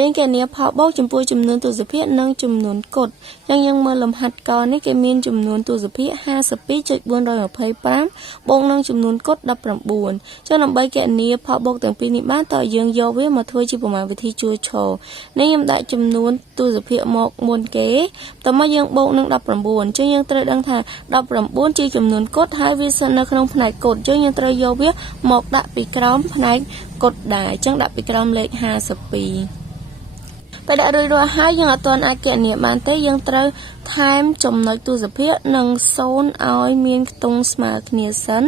រៀងកញ្ញាផលបោកចំពោះចំនួនទូសភានិងចំនួនកុដចឹងយើងមើលលំហាត់កនេះគេមានចំនួនទូសភា 52.425 បូកនឹងចំនួនកុដ 19 ចឹងដើម្បីកញ្ញាផលបោកទាំងពីរនេះបានតើយើងយកវាមកធ្វើជាប្រមាណវិធីជួឈរនេះខ្ញុំដាក់ចំនួនទូសភាមកមុនគេតើមកយើងបូកនឹង 19 ចឹងយើងត្រូវដឹងថា 19 ជាចំនួនកុដហើយវាស្ថិតនៅក្នុងផ្នែកកុដចឹងយើងត្រូវយកវាមកដាក់ពីក្រោមផ្នែកកុដដែរចឹងដាក់ពីក្រោមលេខ 52 ពេលដាក់រួចរាល់ហើយយើងអត់ទាន់អាចគណនាបានទេយើងត្រូវថែមចំណុចទូសភានិង0ឲ្យមានខ្ទង់ស្មើគ្នាសិន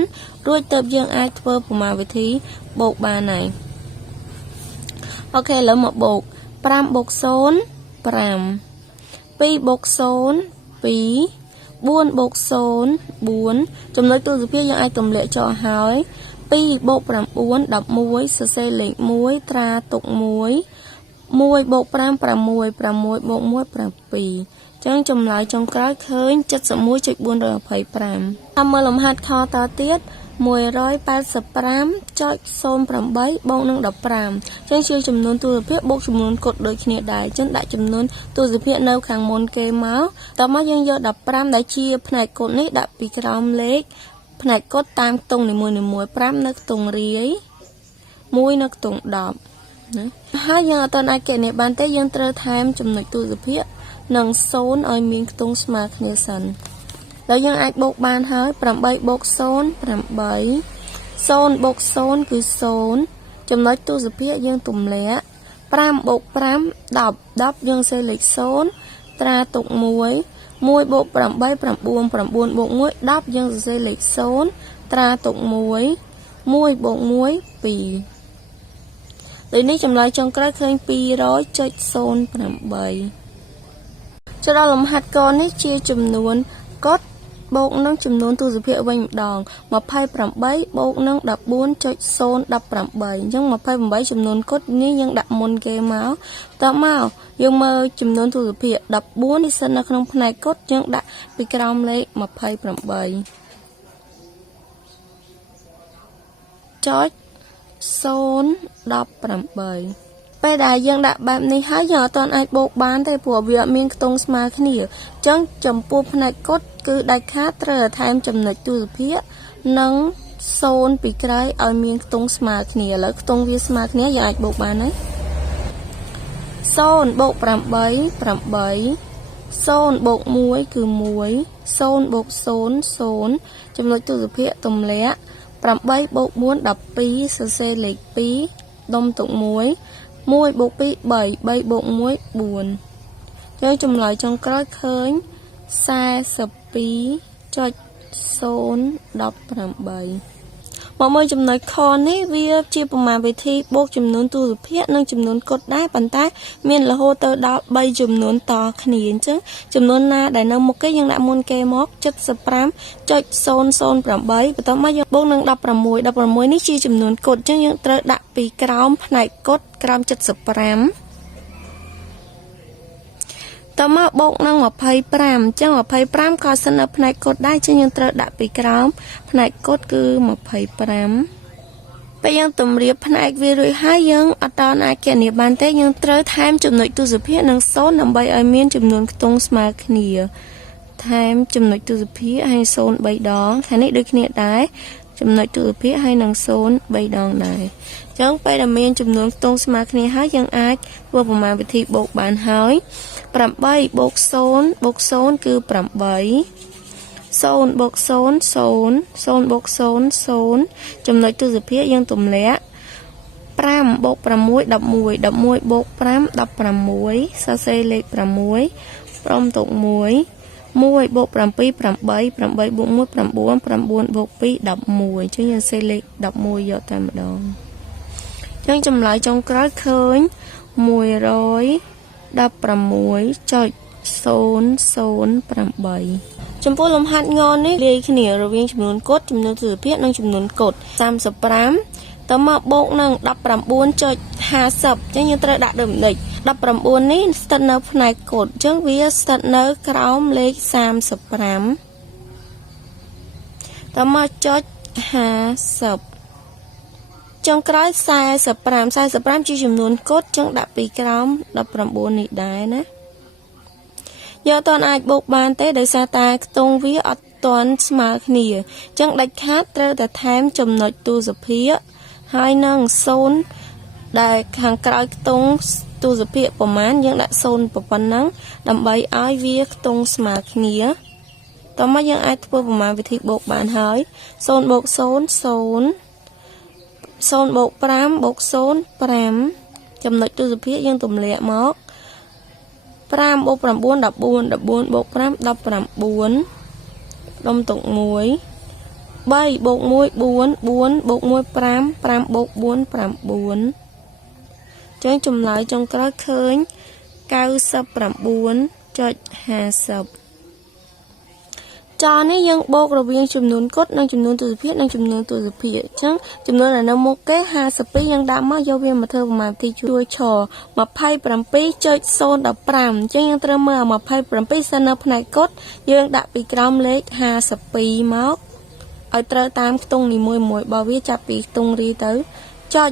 រួចទៅយើងអាចធ្វើប្រមាណវិធីបូកបានហើយអូខេឥឡូវមកបូក 5 បូក 0 5 2 បូក 0 2 4 បូក 0 4 ចំណុចទូសភាយើងអាចទម្លាក់ចោលហើយ2 បូក 9 11 សរសេរលេខ 1 ត្រាទុក 1 1 បូក 5 6 6 បូក 1 7 ចឹងចម្លើយចុងក្រោយឃើញ 71.425 តាមមើលលំហាត់ខតទៀត 185.08 បូកនឹង 15 ចឹងជាចំនួនទូសភាបូកចំនួនកុដដូចគ្នាដែរចឹងដាក់ចំនួនទូសភានៅខាងមុនគេមកតមកយើងយក15ដែលជាផ្នែកកុដនេះដាក់ពីក្រោមលេខផ្នែកកុដតាមខ្ទង់នីមួយៗ 5 នៅខ្ទង់រាយ 1 នៅខ្ទង់ 10 ណាហើយយើងអត់ទាន់អាចគណនាបានទេយើងត្រូវថែមចំណុចទូសភានិង0ឲ្យមានខ្ទង់ស្មើគ្នាសិនแล้วយើងអាចបូកបានហើយ8បូក0 8 0បូក0គឺ0ចំណុចទូសភាយើងទម្លាក់5បូក5 10 10យើងសេលេខ0ត្រាទុក 1 1បូក8 9 9បូក1 10យើងសរសេរលេខ0ត្រាទុក 1 1បូក1 2ដូចនេះចម្លើយចុងក្រោយឃើញ 200.08 ចូលដល់លំហាត់កនេះជាចំនួនកុដបូកនឹងចំនួនទូសភាវិញម្ដង28បូកនឹង 14.018 អញ្ចឹង28ចំនួនកុដនេះយើងដាក់មុនគេមកតមកយើងមើលចំនួនទូសភា14នេះស្ថិតនៅក្នុងផ្នែកកុដយើងដាក់ពីក្រោមលេខ28.018 ពេលដែលយើងដាក់បែបនេះហើយយើងអត់ទាន់អាចបូកបានទេព្រោះវាអត់មានខ្ទង់ស្មើគ្នាអញ្ចឹងចំពោះផ្នែកកុដគឺដាច់ខាតត្រូវថែមចំណុចទូសភានិង0ពីក្រោយឲ្យមានខ្ទង់ស្មើគ្នាឥឡូវខ្ទង់វាស្មើគ្នាយើងអាចបូកបានហើយ0បូក8 8 0បូក1គឺ1 0បូក0 0ចំណុចទូសភាទម្លាក់8បូក4 12សរសេរលេខ2ដុំទុក1 1បូក2 3 3បូក1 4យើងចម្លើយចុងក្រោយឃើញ 42.018 មកមើលចំណុចខនេះវាជាប្រមាណវិធីបូកចំនួនទូសភានិងចំនួនកុដដែរប៉ុន្តែមានរហូតទៅដល់3ចំនួនតគ្នាអញ្ចឹងចំនួនណាដែលនៅមុខគេយើងដាក់មុនគេមក 75.008 បន្ទាប់មកយើងបូកនឹង 16 នេះជាចំនួនកុដអញ្ចឹងយើងត្រូវដាក់ពីក្រោមផ្នែកកុដក្រោម 75តមកបូកនឹង 25 អញ្ចឹង 25 ក៏ស្ថិតនៅផ្នែកកុដដែរអញ្ចឹងយើងត្រូវដាក់ពីក្រោមផ្នែកកុដគឺ 25 ពេលយើងទម្រាបផ្នែកវារួចហើយយើងអត់តអាចគណនាបានទេយើងត្រូវថែមចំណុចទូសភានិង0ដើម្បីឲ្យមានចំនួនខ្ទង់ស្មើគ្នាថែមចំណុចទូសភាហើយ0 3ដងខាងនេះដូចគ្នាដែរចំណុចទូសភាហើយនឹង0 3ដងដែរអញ្ចឹងពេលដែលមានចំនួនខ្ទង់ស្មើគ្នាហើយយើងអាចធ្វើប្រមាណវិធីបូកបានហើយ8បូក0បូក0គឺ8 0បូក0 0 0បូក0 0ចំណុចទូសភាយើងទម្លាក់5បូក6 11 11បូក5 16សរសេរលេខ6ព្រមទុក1 1បូក7 8 8បូក1 9 9បូក2 11ចឹងយើងសេលេខ11យកតែម្ដងចឹងចម្លើយចុងក្រោយឃើញ 116.008 ចំពោះលំហាត់ងនេះលាយគ្នារវាងចំនួនកុដចំនួនទូសភានិងចំនួនកុដ35តមកបូកនឹង 19.50 ចឹងយើងត្រូវដាក់ដូចនេះ19នេះស្ថិតនៅផ្នែកកុដអញ្ចឹងវាស្ថិតនៅក្រោមលេខ35តមកចុច50 ចុងក្រោយ45ជាចំនួនកូដចឹងដាក់ពីក្រោម19នេះដែរណាយកតន់អាចបូកបានទេដោយសារតែខ្ទង់វាអត់តន់ស្មើគ្នាចឹងដាច់ខាតត្រូវតែថែមចំណុចទូសភាគហើយនឹង0ដែលខាងក្រោយខ្ទង់ទូសភាគប្រមាណយើងដាក់0ប៉ុណ្ណឹងដើម្បីឲ្យវាខ្ទង់ស្មើគ្នាតោះមកយើងអាចធ្វើប្រមាណវិធីបូកបានហើយ0បូក0 0 0បូក5បូក0 5ចំណុចទូសភាគយើងទម្លាក់មក5បូក9 14 14បូក5 19ដុំទុក1 3បូក1 4 4បូក1 5 5បូក4 9ចឹងចម្លើយចុងក្រោយឃើញ 99.50 ចោលនេះយើងបូករវាងចំនួនកូដនិងចំនួនទូសភាគនិងចំនួនទូសភាគអញ្ចឹងចំនួនដែលនៅមុខគេ52យើងដាក់មកយកវាមកធ្វើប្រមាណវិធីជួយឈរ 27.015 អញ្ចឹងយើងត្រូវមើល27សិននៅផ្នែកកូដយើងដាក់ពីក្រោមលេខ52មកឲ្យត្រូវតាមខ្ទង់នីមួយៗរបស់វាចាប់ពីខ្ទង់រីទៅចុច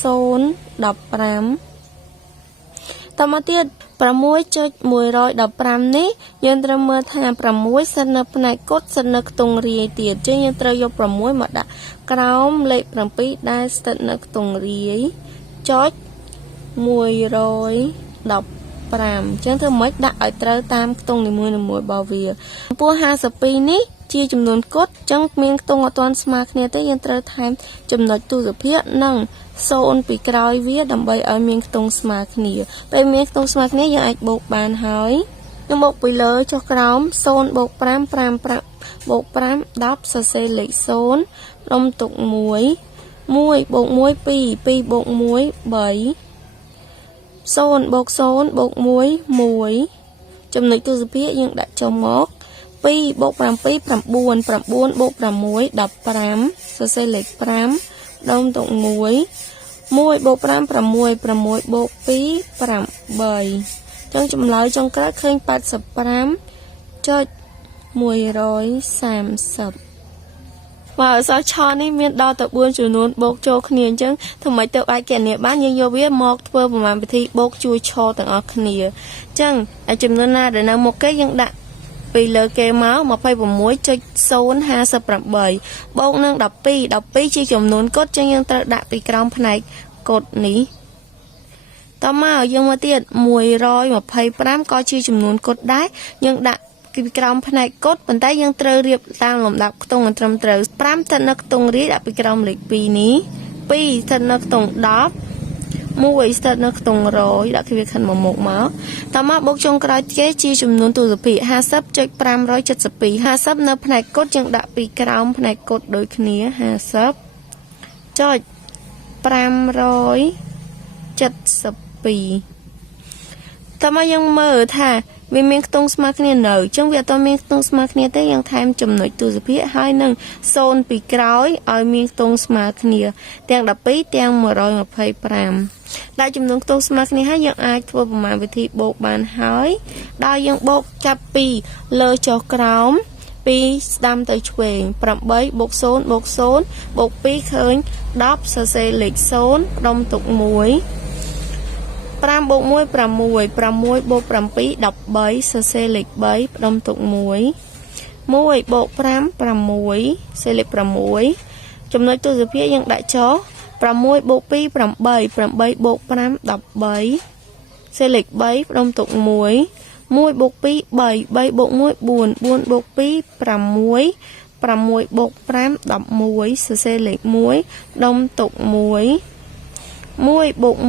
015តមកទៀត 6.115 នេះយើងត្រូវមើលថា6សិននៅផ្នែកកូដសិននៅខ្ទង់រាយទៀតអញ្ចឹងយើងត្រូវយក6មកដាក់ក្រោមលេខ7ដែលស្ថិតនៅខ្ទង់រាយចុច115អញ្ចឹងធ្វើម៉េចដាក់ឲ្យត្រូវតាមខ្ទង់នីមួយៗរបស់វាចំពោះ52នេះជាចំនួនកូដអញ្ចឹងមានខ្ទង់អត់ទាន់ស្មើគ្នាទេយើងត្រូវថែមចំណុចទូសភាគនិង0ពីក្រោយវាដើម្បីឲ្យមានខ្ទង់ស្មើគ្នាពេលមានខ្ទង់ស្មើគ្នាយើងអាចបូកបានហើយយើងបូកពីលើចុះក្រោម0បូក5 5 5បូក5 10សរសេរលេខ0ដុំទុក1 1បូក1 2 2បូក1 3 0បូក0បូក1 1ចំណុចទូសភាគយើងដាក់ចូលមក2បូក7 9 9បូក6 15សរសេរលេខ5ដុំទុក1 1បូក5 6 6បូក2 8ចឹងចម្លើយចុងក្រោយឃើញ 85.130 បើអក្សរឆនេះមានដល់ទៅ4ចំនួនបូកចូលគ្នាអញ្ចឹងធ្វើម៉េចទៅអាចគណនាបានយើងយកវាមកធ្វើប្រមាណវិធីបូកជួយឆទាំងអស់គ្នាអញ្ចឹងចំនួនណាដែលនៅមុខគេយើងដាក់ពីលើគេមក 26.058 បូកនឹង12ជាចំនួនកូដចឹងយើងត្រូវដាក់ពីក្រោមផ្នែកកូដនេះតមកយើងមកទៀត125ក៏ជាចំនួនកូដដែរយើងដាក់ពីក្រោមផ្នែកកូដប៉ុន្តែយើងត្រូវរៀបតាមលំដាប់ខ្ទង់ឲ្យត្រឹមត្រូវ5ស្ថិតនៅខ្ទង់រាយដាក់ពីក្រោមលេខ2នេះ2ស្ថិតនៅខ្ទង់10 1ស្ថិតនៅខ្ទង់100ដាក់វាខិនមកមុខមកតមកបូកចុងក្រោយគេជាចំនួនទូសភាគ 50.572 50នៅផ្នែកកូដយើងដាក់ពីក្រោមផ្នែកកូដដូចគ្នា 50.572 តមកយើងមើលថាវាមានខ្ទង់ស្មើគ្នានៅអញ្ចឹងវាអត់មានខ្ទង់ស្មើគ្នាទេយើងថែមចំណុចទូសភាគហើយនឹង0ពីក្រោយឲ្យមានខ្ទង់ស្មើគ្នាទាំង12ទាំង125ដាក់ចំនួនខ្ទង់ស្មើគ្នាហើយយើងអាចធ្វើប្រមាណវិធីបូកបានហើយដោយយើងបូកចាប់ពីលើចុះក្រោមពីស្ដាំទៅឆ្វេង8បូក0បូក0បូក2ឃើញ10សរសេរលេខ0ដុំទុក1 5បូក1 6 6បូក7 13សរសេរលេខ3ផ្ដុំទុក1 1បូក5 6សេរលេខ6ចំណុចទូសភាគយើងដាក់ចុះ6បូក2 8 8បូក5 13សេរលេខ3ផ្ដុំទុក1 1បូក2 3 3បូក1 4 4បូក2 6 6បូក5 11សរសេរលេខ1ដុំទុក1 1បូក1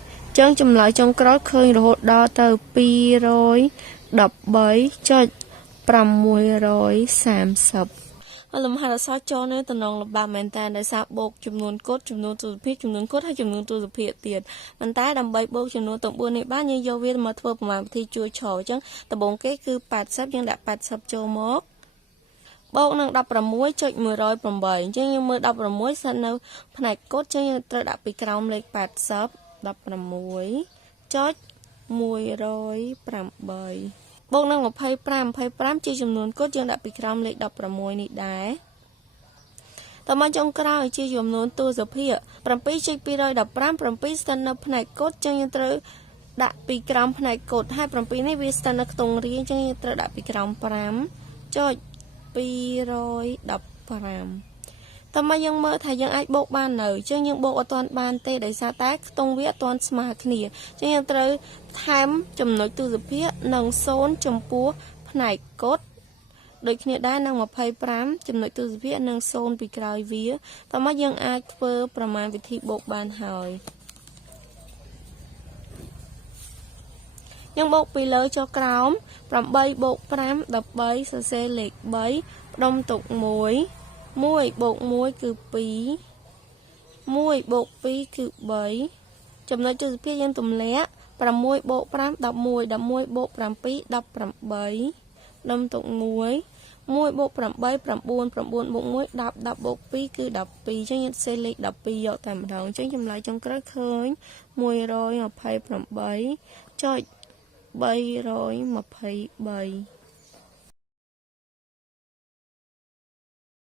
2ចឹងចម្លើយចុងក្រោយឃើញរហូតដល់ទៅ 213.630 លំហាត់អក្សរចូលនៅតំណងលំបាកមែនតើដោយសារបូកចំនួនកូដចំនួនទូសភាគចំនួនកូដហើយចំនួនទូសភាគទៀតប៉ុន្តែដើម្បីបូកចំនួនទាំង4នេះបានយើងយកវាមកធ្វើប្រមាណវិធីជួយឆអញ្ចឹងដំបូងគេគឺ80យើងដាក់80ចូលមកបូកនឹង 16.108 អញ្ចឹងយើងមើល16ស្ថិតនៅផ្នែកកូដអញ្ចឹងយើងត្រូវដាក់ពីក្រោមលេខ80 16.108 បូកនឹង25ជាចំនួនកូដយើងដាក់ពីក្រោមលេខ16នេះដែរ តមកចុងក្រោយជាចំនួនទស្សភាគ 7/215 7ស្ថិតនៅផ្នែកកត់ចឹងយើងត្រូវដាក់ពីក្រោមផ្នែកកត់ហើយ7នេះវាស្ថិតនៅខ្ទង់រាងចឹងយើងត្រូវដាក់ពីក្រោម 5.215 តើមកយើងមើលថាយើងអាចបូកបាននៅចឹងយើងបូកអត់ទាន់បានទេដោយសារតែខ្ទង់វាអត់ទាន់ស្មើគ្នាចឹងយើងត្រូវថែមចំណុចទស្សភាគនិង0ចំពោះផ្នែកកត់ដូចគ្នាដែរនឹង25ចំណុចទស្សភាគនិង0ពីក្រោយវាតើមកយើងអាចធ្វើប្រមាណវិធីបូកបានហើយយើងបូកពីលើចុះក្រោម8បូក5 13សរសេរលេខ3ផ្ដុំទុក1 1បូក1គឺ2 1បូក2គឺ3ចំណុចទស្សភាគយើងទម្លាក់6បូក5 11 11បូក7 18ដុំទុក1 1បូក8 9 9បូក1 10 10បូក2គឺ12ចឹងយើងសេលេខ12យកតែម្ដងចឹងចម្លើយចុងក្រោយឃើញ 128.323